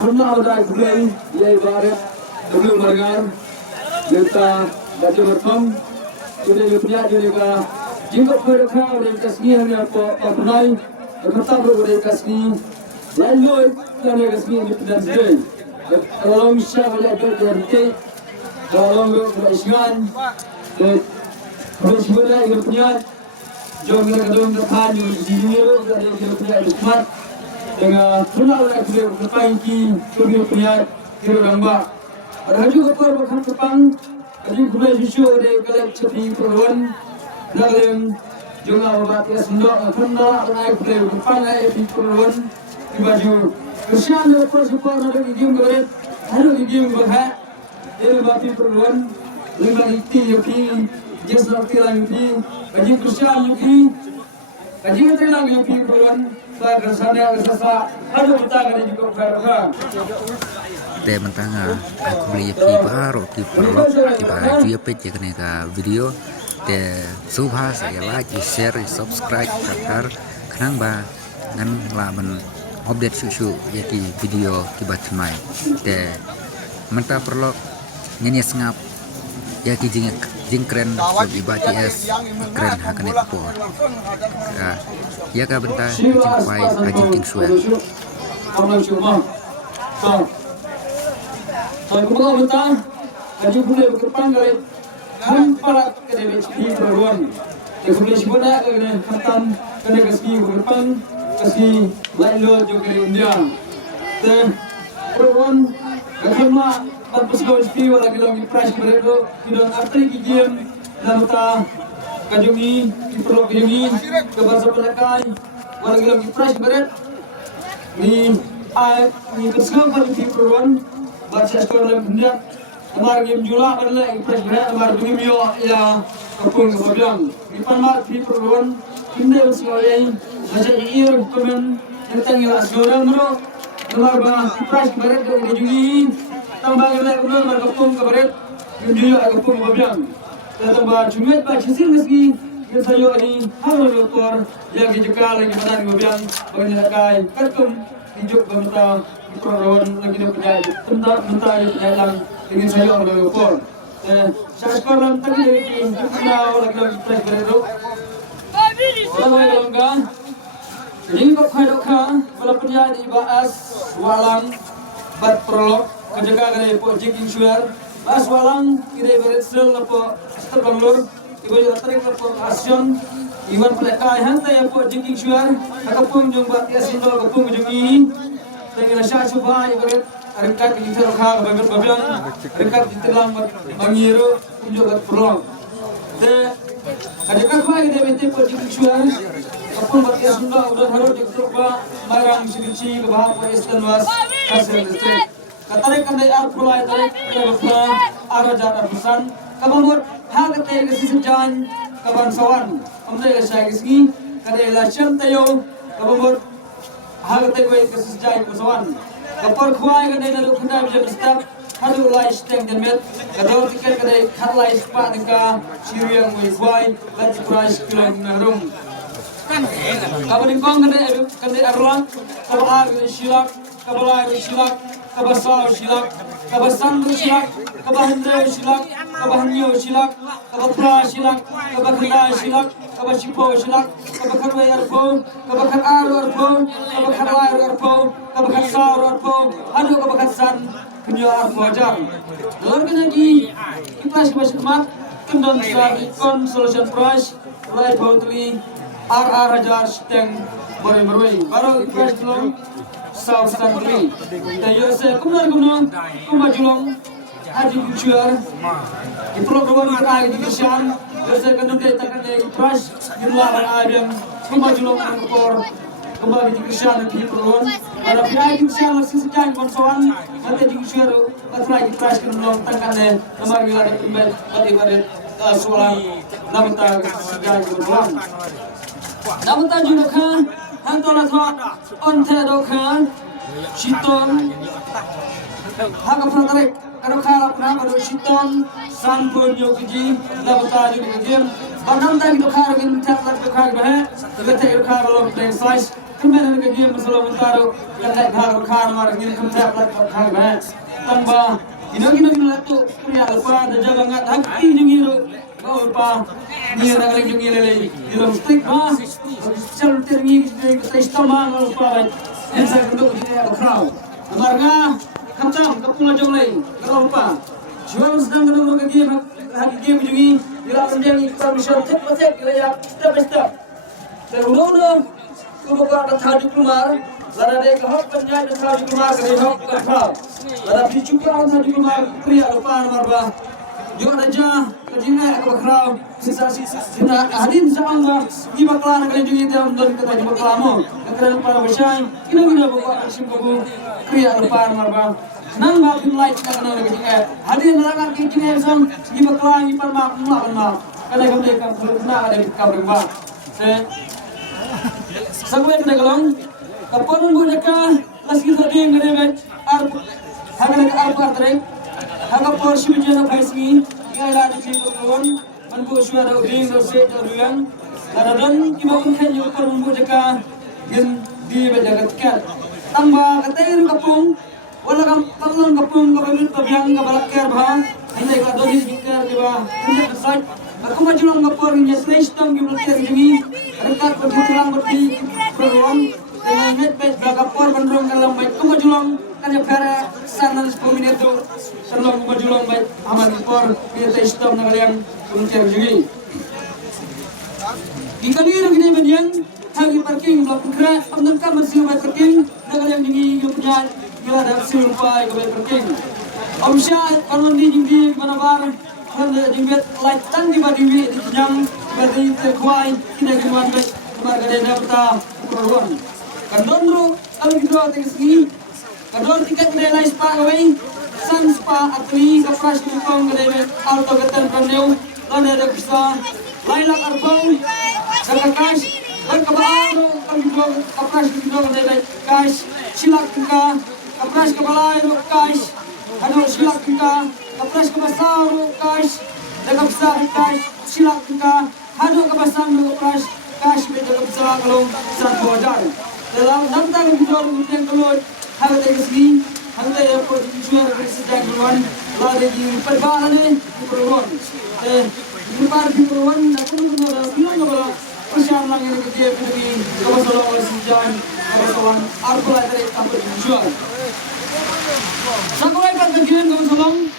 Rumah udah gede, ya ibarat dulu mereka kita baca berkom, sudah lupa juga jika mereka udah kasih hanya apa naik, berkata udah kasih, lalu yang kasih ini tidak sedih. Kalau misalnya berarti, kalau beriskan, terus mulai lupa, jom kadang depan di dari lupa lupa. Dengan pulau yang kita perbaiki, kita punya kira gambar. Ada juga perbuatan Jepang, ada juga isu dari kolektif perlawan, dalam jumlah obat yang sendok, tanda naik dari Jepang naik di perlawan di baju. Kesian dari persiapan ada di game berat, ada di game berhak, dari batu perlawan, lima itu yuki, jasa tilang yuki, kaji kesian yuki, kaji tilang yuki perlawan. Te mentanga aku beli pi baru ki prolog ki baju ya pe jekne ka video te subha saya like share subscribe kakar kenang ba ngan lamen update susu ya ki video ki batmai te menta prolog ngene sengap ya ki jing keren di bati es keren hakane po ya ka benta jing pai ajing king suwe Saya kebetulan bentang, baju boleh berkepang dari para kedai di perluan. Yang boleh semuanya kena hantam, kena kasih berkepang, kasih lalu juga dari undian. Dan perluan, kerana tanpa segala sepi, walau kita lagi price mereka, kita arti gigian, dan kita kajungi, diperluan kajungi, kebarsa pelakai, walau kita lagi price mereka, ni kesegapan di perluan. Baca sekolah dalam dunia, amar game jula adalah impress berat, amar game yo ya kapung kebabian. Di panmat di perluan, kita sekolah baca iir komen tentang yang sekolah dulu, amar bah impress berat dari juli, tambah lagi udah amar kapung kebaret, game jula kapung kebabian. Tambah jumet baca sih meski kita sayo ini hal lokor yang dijual lagi mana kebabian, bagaimana kai kertum hidup bangsa. Perlawan lagi dia punya tentang yang dalam ingin saya orang lokal. Saya sekarang tadi lagi kenal lagi presiden. Orang langgar. Jadi kau kau kalau punya dibahas walang bat prolog kerja kerja project insurer. Bahas walang kita berhasil lepo terbangun. Ibu juga tarik lepo asion. Iwan pelakai hantai yang project insurer. Akapun jumpa tiasin dol akapun jumpa dengan syah subah ibarat rekat di terkah bagian rekat di telang bangiru unjuk berprolog. De adakah kau yang diminta perjuangan apun bagian sunda udah harus dicoba barang sisi kebahar Palestin was hasil itu. Katarik kandai arpulai tarik kerja arah jarak pesan kabamur hak ketai kesisijan kabansawan amdai syah kesini kadai lasian tayo kabamur hal teguai kesejahteraan pesawat. Kapal kuai kadai dalam kendai bisa berstaf. Hadu lai steng dan met. Kadau tiket kadai kat lai sepak dengan siriang kuai dan price kilang narung. Kapal dingkong kadai arlang. Kapal agak silak. Kapal agak silak. Kapal saw silak. Kapal sandru silak. Kapal hendra silak. Kapal hanyo silak. Kapal pra silak. Kapal kendai silak. Kapal sipo silak. Kapal karwai arpo. Kapal kar aru arpo. Kapal kar lair arpo. Kapal kar saur arpo. Hadu kapal kar san. Kenyo arpo ajar. Dalam kenyaji. Impress kemas kemat. Kendon sa ikon solution price. Rai bautri. RR hajar steng. Baroi. Baru impress belum. South Country. Dan USA kumnar kumajulong haji kucuar di program kita di Kesian USA kandung kita di price jumlah orang kumajulong angkor kembali di Kesian di program ada pihak di Kesian masih sedang konsoan nanti di Kesian baterai di price kandung tangkane nomor wilayah kembali pada soalan namun tak sedang berjuang namun tak juga kan Hantola thot on thedo khan shiton haka phantarik arokhala pram aro shiton sanpon yogiji labata yogiji banam ta ki dokhar gin tak tak dokhar bahe gete dokhar lo play size kemudian ke game masalah mentaro yang naik hal kan mar gini kemtap lat hal banget tambah gino tu punya lupa ada jaga ngat hati jengiro kau lupa dia nak lagi jengiro lagi di dalam stick mas sel tergi sistema lupa yang saya bentuk dia crowd amarga khatam kapula jong lagi kalau lupa jual sedang kedua ke game hati game jungi bila menjadi permission tip pasek ya step by step terus Kubuka kata diplomar, lara dek hok penjat kata diplomar kali hok kata, lara dicuba kata diplomar pria lupa marba, jo raja kejina aku kerau, sisa hadin sama di baklan kali juga dalam don kata di baklamo, kata para besar, kira buka asim kubu pria lupa marba, nang bapin light kata nang kejina, hadin merangat kejina sang di baklan di parmak mak, kalau kamu dekat nak ada kabar bah, Sampai pada gelong, kapal pun mereka lagi tadi ngene ar haga tereng, haga porsi menjadi paisi, ia ada di perluan, manbu suara uding doset dorulang, dan kita pun kan juga perlu mereka yang di berjagat kat. Tambah katain kapung, wala kapung kabiang kabalak kerba, hanya kalau dosis kita juga tidak besar. Aku majulang kapur yang stage tong di belakang ini, rekat berjulang berdi perluan dengan headbed kapur bandung dalam baik. Aku majulang kan yang para sanan 10 menit tu, sebelum majulang baik aman kapur di stage tong dengan yang belakang ini. Di kali ini bagian hagi parking blok kera, ambil kamar siapa parking dengan yang ini yang punya gila dan siapa yang parking. Om Syah kalau di mana bar Handa jimbet light tan di badiwi di jam badi terkuai tidak kemuan baik kemarga dana peta perluan kandondro kalau gitu tinggi kandor tiket nilai spa away san spa atli kapras kong gede auto ketan pandeu dan ada bisa laila arbong sakakas berkebalo kalau gitu kapras gitu gede guys silak ka kapras kebalai guys aduh silak ka kapras kebasar guys, dekat besar guys, silap kita, hadu kebasar kapras guys, dekat besar kalau besar bodar. Dalam nantang kita mungkin kalau hal dari sini, hal dari perjuangan dari sedang keluar, lari di perbalahan ini perluan. Di perluan, aku mengenal bilang kalau persiapan yang kita beri kebesaran sejarah kebesaran arpula dari tampil jual. Sampai pada kajian kebesaran.